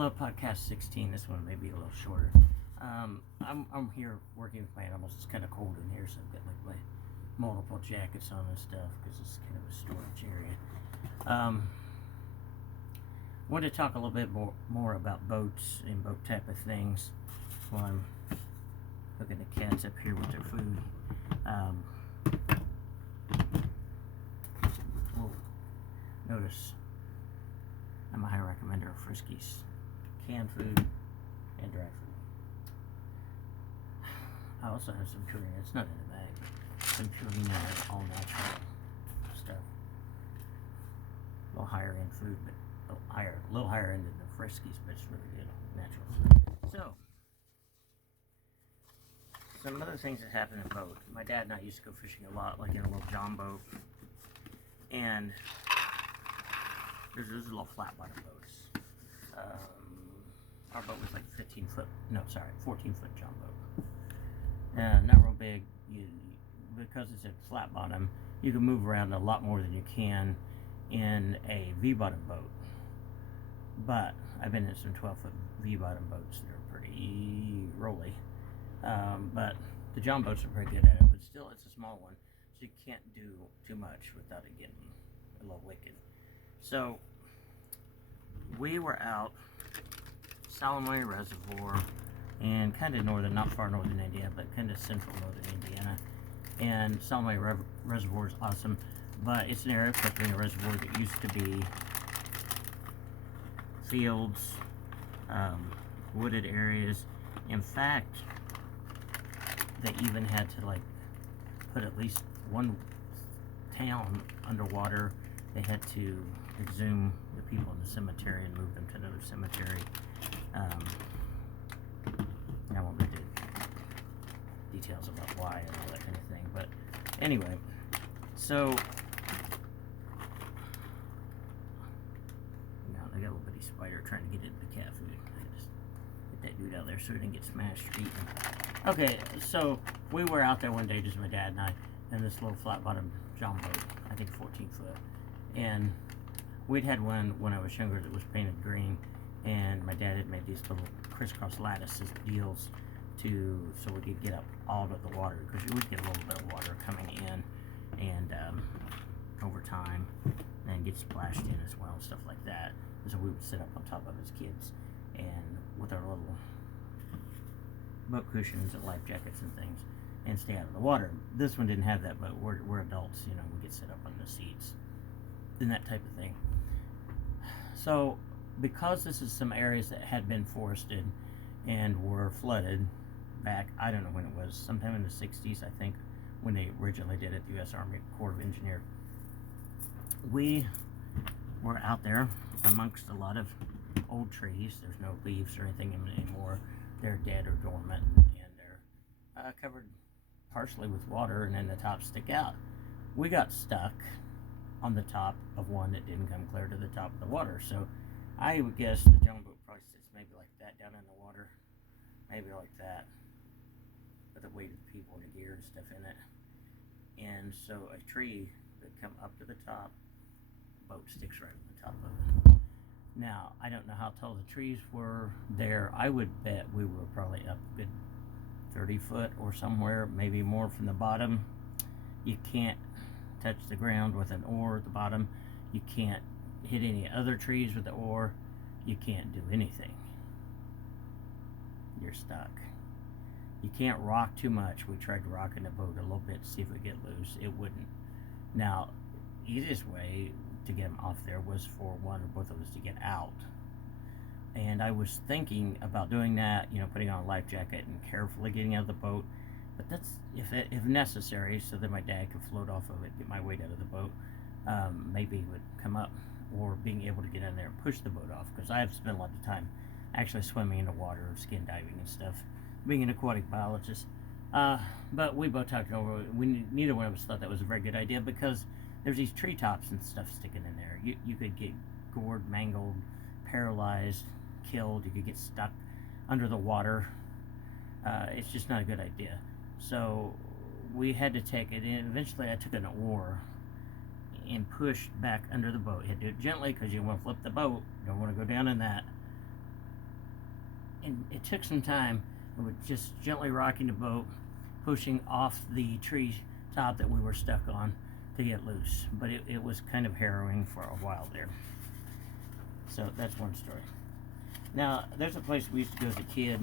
Hello, podcast 16. This one may be a little shorter. I'm here working with my animals. It's kind of cold in here, so I've got like my multiple jackets on and stuff because it's kind of a storage area. I wanted to talk a little bit more about boats and boat type of things while I'm hooking the cats up here with their food. Notice I'm a high recommender of Friskies, canned food and dry food. I also have some Purina. It's not in the bag, but some Purina all natural stuff. A little higher end food, but a little higher end than the Friskies, but it's really good natural food. So, some other things that happen in a boat. My dad and I used to go fishing a lot, like in a little John boat, and there's little flat bottom boats. Our boat was like 14 foot John boat. Not real big. Because it's a flat bottom, you can move around a lot more than you can in a V-bottom boat. But I've been in some 12-foot V-bottom boats that are pretty rolly. But the John boats are pretty good at it, but still it's a small one, so you can't do too much without it getting a little wicked. So we were out Salamonie Reservoir and kind of northern, not far northern India, but kind of central northern Indiana. And Salamonie Reservoir is awesome, but it's an area between a reservoir that used to be fields, wooded areas. In fact, they even had to like put at least one town underwater. They had to exhume the people in the cemetery and move them to another cemetery. I won't read the details about why and all that kind of thing, but anyway, so I got a little bitty spider trying to get into the cat food. I just get that dude out there so he didn't get smashed or eaten. Okay, so we were out there one day, just my dad and I, in this little flat bottom John boat, I think 14 foot. And we'd had one when I was younger that was painted green, and my dad had made these little crisscross lattices deals so we could get up all of the water, because you would get a little bit of water coming in and over time, and get splashed in as well and stuff like that. And so we would sit up on top of his kids and with our little boat cushions and life jackets and things and stay out of the water. This one didn't have that, but we're adults, we could sit up on the seats and that type of thing. So because this is some areas that had been forested and were flooded back, I don't know when it was, sometime in the 60s, I think, when they originally did it, the U.S. Army Corps of Engineers. We were out there amongst a lot of old trees. There's no leaves or anything anymore. They're dead or dormant, and they're covered partially with water, and then the tops stick out. We got stuck on the top of one that didn't come clear to the top of the water. So I would guess the John boat probably sits maybe like that down in the water, maybe like that, with the weight of the people and the gear and stuff in it. And so a tree that come up to the top, the boat sticks right on the top of it. Now, I don't know how tall the trees were there. I would bet we were probably up a good 30 foot or somewhere, maybe more from the bottom. You can't touch the ground with an oar at the bottom. You can't hit any other trees with the oar. You can't do anything. You're stuck. You can't rock too much. We tried rocking the boat a little bit to see if it would get loose. It wouldn't. Now, easiest way to get them off there was for one or both of us to get out. And I was thinking about doing that, putting on a life jacket and carefully getting out of the boat. But that's if necessary, so that my dad could float off of it, get my weight out of the boat. Maybe it would come up, or being able to get in there and push the boat off, because I have spent a lot of time actually swimming in the water, skin diving and stuff, being an aquatic biologist. But we both talked over. Neither one of us thought that was a very good idea, because there's these treetops and stuff sticking in there. You could get gored, mangled, paralyzed, killed. You could get stuck under the water. It's just not a good idea. So we had to take it in. Eventually I took an oar and pushed back under the boat. You had to do it gently because you want to flip the boat. You don't want to go down in that. and it took some time. We were just gently rocking the boat, pushing off the tree top that we were stuck on to get loose. But it was kind of harrowing for a while there. So that's one story. Now, there's a place we used to go as a kid,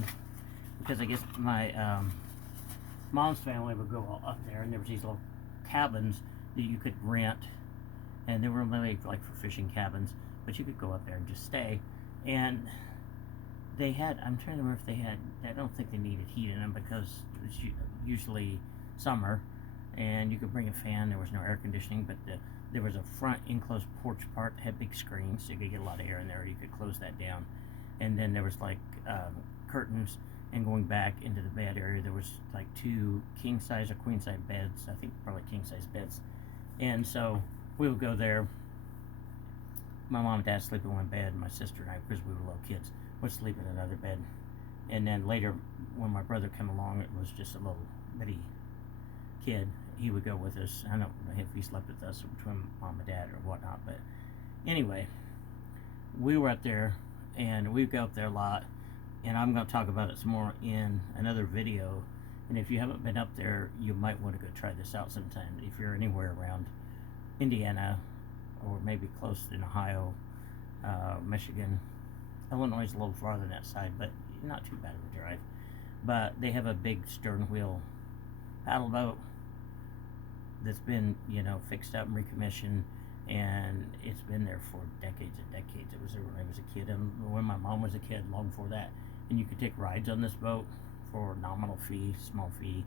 because I guess my mom's family would go all up there, and there was these little cabins that you could rent, and they were really like for fishing cabins, but you could go up there and just stay. And they had, I'm trying to remember if they had, I don't think they needed heat in them, because it was usually summer, and you could bring a fan. There was no air conditioning, but there was a front enclosed porch part that had big screens, so you could get a lot of air in there. You could close that down, and then there was like curtains. And going back into the bed area, there was like 2 king size or queen size beds. I think probably king size beds. And so we would go there. My mom and dad sleep in one bed. My sister and I, because we were little kids, would sleep in another bed. And then later, when my brother came along, it was just a little bitty kid. He would go with us. I don't know if he slept with us or between mom and dad or whatnot. But anyway, we were up there, and we'd go up there a lot. And I'm going to talk about it some more in another video. And if you haven't been up there, you might want to go try this out sometime. If you're anywhere around Indiana, or maybe close in Ohio, Michigan. Illinois is a little farther than that side, but not too bad of a drive. But they have a big stern wheel paddle boat that's been, fixed up and recommissioned. And it's been there for decades and decades. It was there when I was a kid, and when my mom was a kid, long before that. And you could take rides on this boat for nominal fee, small fee.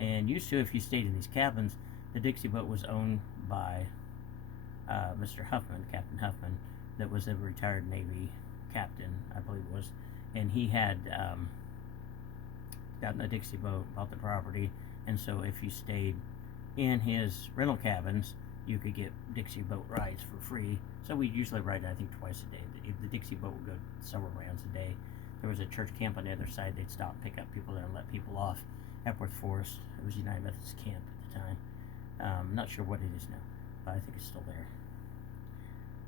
And used to, if you stayed in these cabins, the Dixie boat was owned by Mr. Huffman, Captain Huffman, that was a retired Navy captain, I believe it was. And he had gotten a Dixie boat, bought the property, and so if you stayed in his rental cabins, you could get Dixie boat rides for free. So we usually ride, I think, twice a day. The Dixie boat would go several rounds a day. There was a church camp on the other side. They'd stop and pick up people there and let people off. Epworth Forest. It was United Methodist Camp at the time. Not sure what it is now, but I think it's still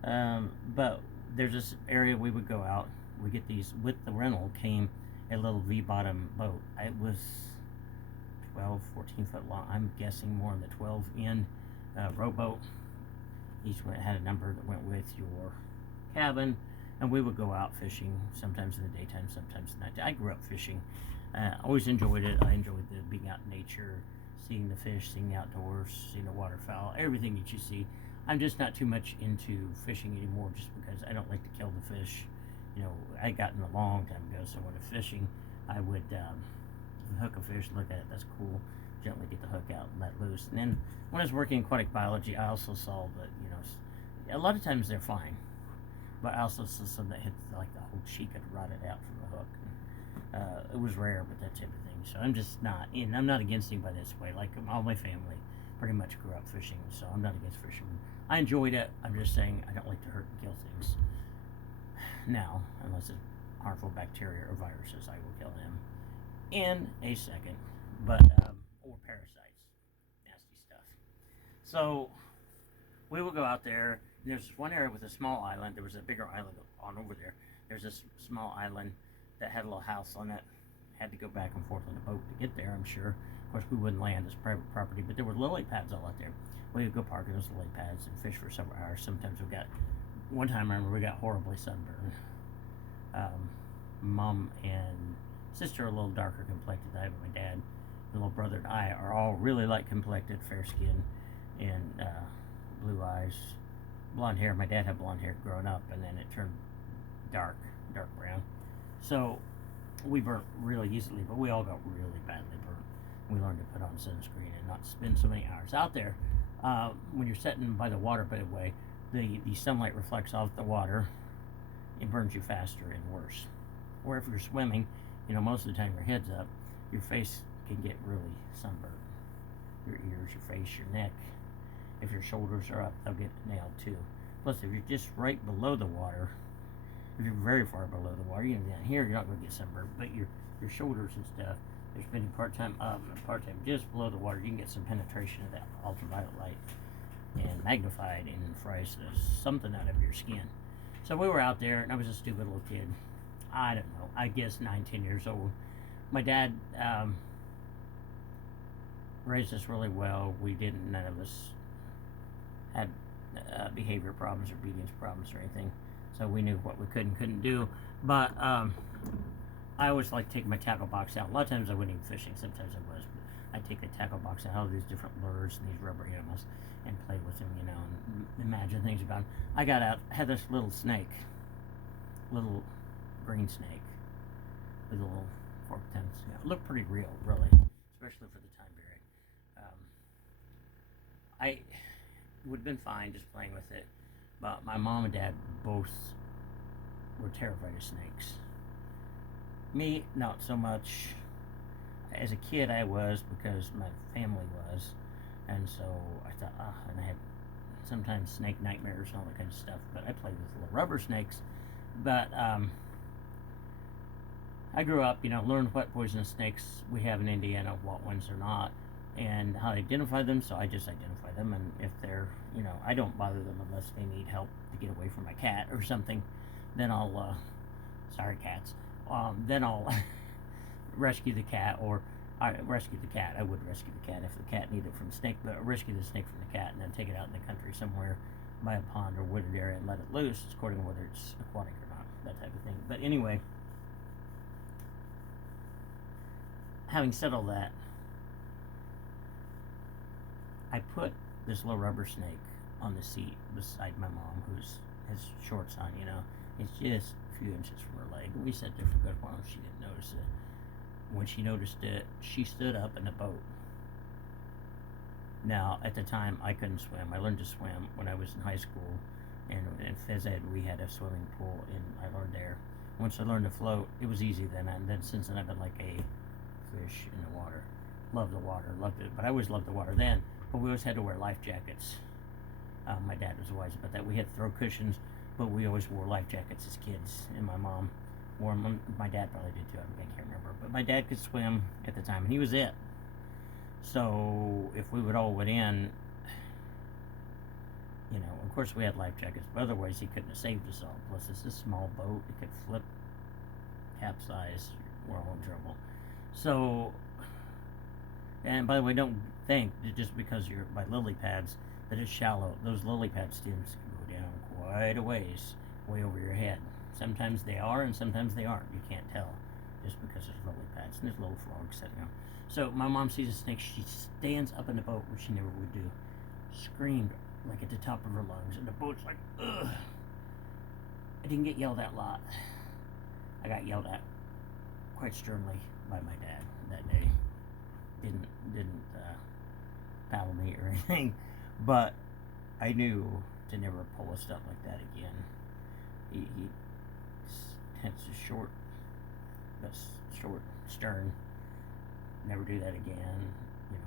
there. But there's this area we would go out. We get these, with the rental came a little V-bottom boat. It was 12, 14 foot long. I'm guessing more in the 12 in. Rowboat. Each one had a number that went with your cabin, and we would go out fishing, sometimes in the daytime, sometimes at night. I grew up fishing. Always enjoyed it. I enjoyed being out in nature, seeing the fish, seeing the outdoors, seeing the waterfowl, everything that you see. I'm just not too much into fishing anymore, just because I don't like to kill the fish. I got in a long time ago, so when I'm fishing, I would hook a fish, look at it, that's cool, gently get the hook out and let loose. And then when I was working in aquatic biology, I also saw that, a lot of times they're fine, but I also saw some that hit like the whole cheek had rotted out from the hook. It was rare, but that type of thing. So I'm just not, and I'm not against anybody this way. Like all my family pretty much grew up fishing, so I'm not against fishing. I enjoyed it. I'm just saying I don't like to hurt and kill things. Now, unless it's harmful bacteria or viruses, I will kill them in a second. But or parasites, nasty stuff. So we will go out there. And there's one area with a small island. There was a bigger island on over there. There's this small island that had a little house on it. Had to go back and forth on the boat to get there, I'm sure. Of course, we wouldn't land as private property, but there were lily pads all out there. We would go park in those lily pads and fish for several hours. Sometimes one time I remember we got horribly sunburned. Mom and sister are a little darker complected than I am. My dad, the little brother, and I are all really light complected, fair skin, and blue eyes, blonde hair. My dad had blonde hair growing up, and then it turned dark brown. So we burnt really easily, but we all got really badly burnt. We learned to put on sunscreen and not spend so many hours out there. When you're sitting by the water, by the way, the sunlight reflects off the water. It burns you faster and worse. Or if you're swimming, most of the time your head's up, your face can get really sunburned. Your ears, your face, your neck. If your shoulders are up, they'll get nailed too. Plus, if you're just right below the water, if you're very far below the water, down here, you're not going to get sunburned, but your shoulders and stuff, you're spending part-time up and part-time just below the water, you can get some penetration of that ultraviolet light and magnified and fries something out of your skin. So we were out there, and I was a stupid little kid. I don't know, I guess 9, 10 years old. My dad raised us really well. None of us had behavior problems or obedience problems or anything. So we knew what we could and couldn't do. But I always like taking my tackle box out. A lot of times I wasn't even fishing. Sometimes I was. But I'd take the tackle box out, all these different lures and these rubber animals, and play with them, and imagine things about them. I got out, had this little snake, little green snake, with a little forked ends. Yeah, it looked pretty real, really, especially for the time period. It would have been fine just playing with it, but my mom and dad both were terrified of snakes. Me, not so much. As a kid, I was, because my family was, and so I thought, and I had sometimes snake nightmares and all that kind of stuff. But I played with little rubber snakes. But I grew up, learned what poisonous snakes we have in Indiana, what ones are not, and how to identify them. So I just identify them, and if they're, I don't bother them unless they need help to get away from my cat or something. Then I'll, sorry cats. Then I'll rescue the cat, or I rescue the cat. I would rescue the cat if the cat needed it from the snake, but rescue the snake from the cat and then take it out in the country somewhere by a pond or wooded area and let it loose, according to whether it's aquatic or not, that type of thing. But anyway, having said all that, I put this little rubber snake on the seat beside my mom, who's has shorts on, It's just a few inches from her leg. We sat there for a good while. She didn't notice it. When she noticed it, she stood up in the boat. Now, at the time, I couldn't swim. I learned to swim when I was in high school, and in phys ed, we had a swimming pool, and I learned there. Once I learned to float, it was easy then, and then since then I've been like a fish in the water. Loved the water, loved it, but I always loved the water then. But we always had to wear life jackets. My dad was wise about that. We had throw cushions, but we always wore life jackets as kids, and my mom wore them. My dad probably did too, I can't remember. But my dad could swim at the time, and he was it. So if we would all went in, of course we had life jackets, but otherwise he couldn't have saved us all. Plus it's a small boat, it could flip, capsize, we're all in trouble. So, and by the way, don't think that just because you're by lily pads that it's shallow. Those lily pad stems can go down quite a ways, way over your head. Sometimes they are, and sometimes they aren't. You can't tell just because there's lily pads and there's little frogs sitting there. So my mom sees a snake. She stands up in the boat, which she never would do. Screamed like at the top of her lungs, and the boat's like, ugh. I didn't get yelled at a lot. I got yelled at quite sternly by my dad that day. Didn't paddle me or anything, but I knew to never pull a stunt like that again. He tends to short stern. Never do that again.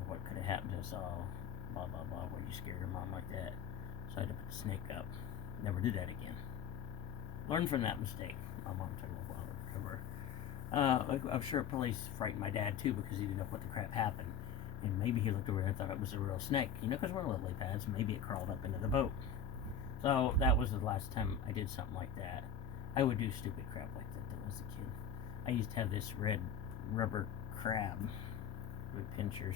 What could have happened to us all? Blah blah blah. Why you scared your mom like that? So I had to put the snake up. Never do that again. Learn from that mistake. My mom took a little while to recover. I'm sure it probably frightened my dad too, because he didn't know what the crap happened. And maybe he looked over and thought it was a real snake. Because we're lily pads, maybe it crawled up into the boat. So that was the last time I did something like that. I would do stupid crap like that though as a kid. I used to have this red rubber crab with pinchers,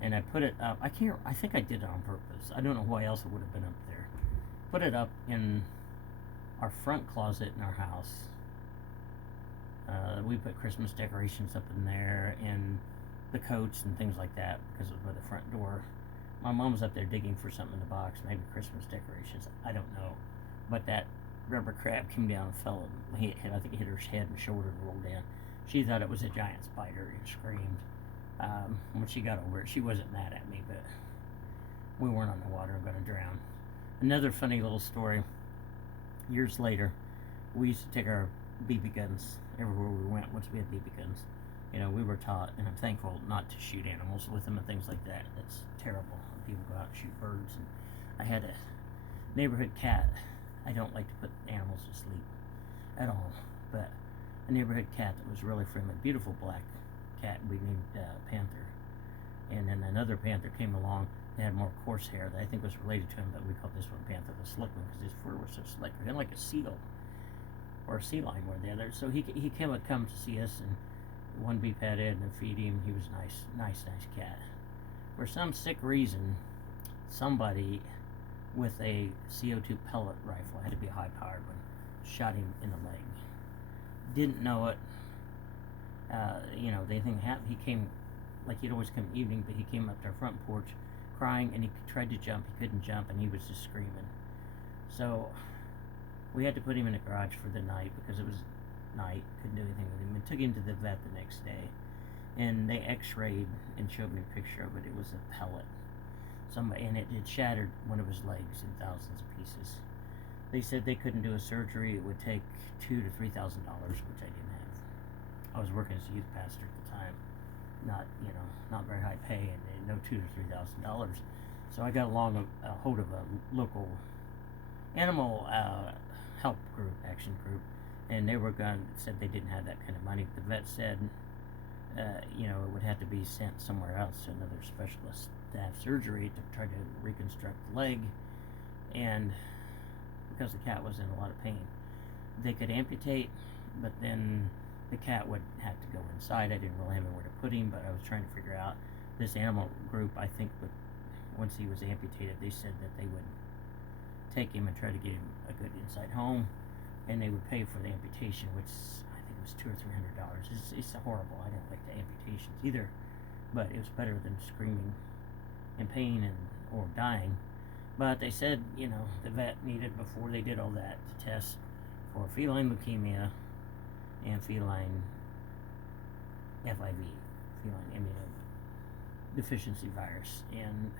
and I put it up. I think I did it on purpose. I don't know why else it would have been up there. Put it up in our front closet in our house. We put Christmas decorations up in there, and the coats and things like that, because it was by the front door. My mom was up there digging for something in the box, maybe Christmas decorations, I don't know. But that rubber crab came down and fell, and I think it hit her head and shoulder and rolled down. She thought it was a giant spider and screamed. When she got over it, she wasn't mad at me, but we weren't on the water and going to drown. Another funny little story, years later, we used to take our BB guns everywhere we went once we had BB guns. We were taught, and I'm thankful, not to shoot animals with them and things like that. That's terrible. People go out and shoot birds. And I had a neighborhood cat. I don't like to put animals to sleep at all, but a neighborhood cat that was really friendly, beautiful black cat we named Panther. And then another panther came along that had more coarse hair that I think was related to him, but we called this one Panther the Slick one because his fur was so slick, kind of like a seal. or a sea lion, one or the other. So he would come to see us, and one be petted and feed him. He was nice cat. For some sick reason, somebody with a CO2 pellet rifle, had to be a high-powered one, shot him in the leg. Didn't know it. The thing happened. He came, like he'd always come evening, but he came up to our front porch crying, and he tried to jump. He couldn't jump, and he was just screaming. So we had to put him in a garage for the night because it was night. Couldn't do anything with him. And took him to the vet the next day, and they x-rayed and showed me a picture of it. It was a pellet. And it shattered one of his legs in thousands of pieces. They said they couldn't do a surgery. It would take $2,000 to $3,000, which I didn't have. I was working as a youth pastor at the time, not very high pay, and no $2,000 to $3,000. So I got along a hold of a local animal help group, action group, and they said they didn't have that kind of money. The vet said, it would have to be sent somewhere else to another specialist to have surgery to try to reconstruct the leg, and because the cat was in a lot of pain, they could amputate, but then the cat would have to go inside. I didn't really have anywhere to put him, but I was trying to figure out this animal group. I think once he was amputated, they said that they would take him and try to get him a good inside home, and they would pay for the amputation, which I think was $200 or $300. It's horrible. I didn't like the amputations either, but it was better than screaming in pain or dying. But they said, the vet needed, before they did all that, to test for feline leukemia and feline FIV, feline immunodeficiency virus. And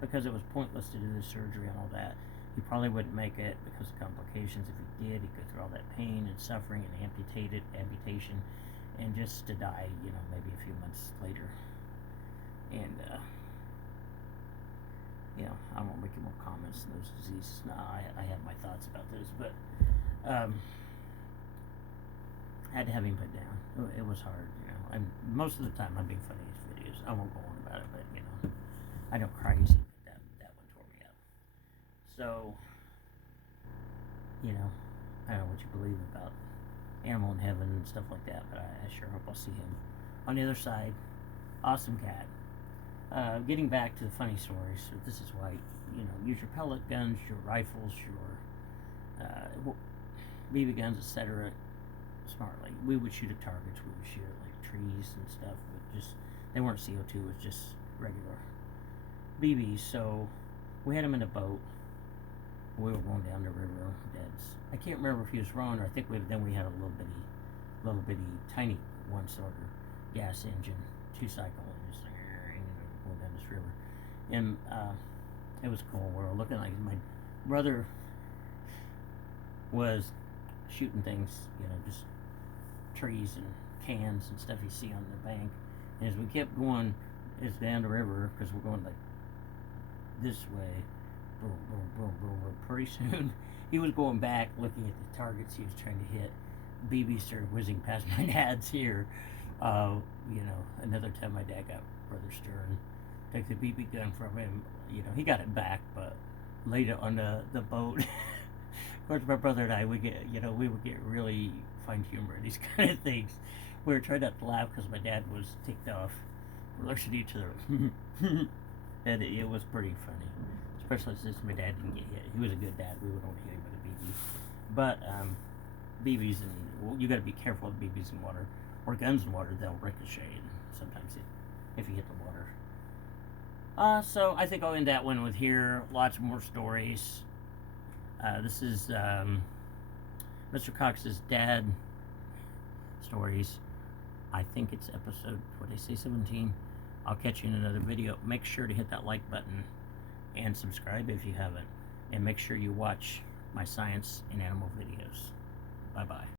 because it was pointless to do the surgery and all that, he probably wouldn't make it because of complications. If he did, he'd go through all that pain and suffering and amputation, and just to die, maybe a few months later. And, I won't make any more comments on those diseases. No, I have my thoughts about those, but I had to have him put down. It was hard, and most of the time I'm being funny in these videos. I won't go on about it, but, I don't cry easy, but that one tore me up. So, I don't know what you believe about animal in heaven and stuff like that, but I sure hope I'll see him on the other side. Awesome cat. Getting back to the funny stories, so this is why, use your pellet guns, your rifles, your BB guns, etc. smartly. We would shoot at targets. We would shoot at trees and stuff. They weren't CO2. It was just regular BBs. So we had them in a boat. We were going down the river. I can't remember if he was rowing, or I think we had a little bitty tiny one-cylinder gas engine, 2-cycle, and just going down this river. And it was cool. We were looking like my brother was shooting things, just trees and cans and stuff you see on the bank. And as we kept going, it's down the river, because we're going like this way, boom, boom, boom, boom, boom. Pretty soon, he was going back, looking at the targets he was trying to hit. BB started whizzing past my dad's here. Another time my dad got rather stern. Took the BB gun from him. He got it back, but laid it on the boat. Of course, my brother and I, we would get really find humor in these kind of things. We were trying not to laugh because my dad was ticked off. We're looking at each other. And it was pretty funny. Especially since my dad didn't get hit. He was a good dad. We would only hit him with a BB. But BBs, you got to be careful with BBs in water. Or guns in water, they'll ricochet. And sometimes if you hit the water. So I think I'll end that one with here. Lots more stories. This is Mr. Cox's dad stories. I think it's episode, 17. I'll catch you in another video. Make sure to hit that like button and subscribe if you haven't. And make sure you watch my science and animal videos. Bye-bye.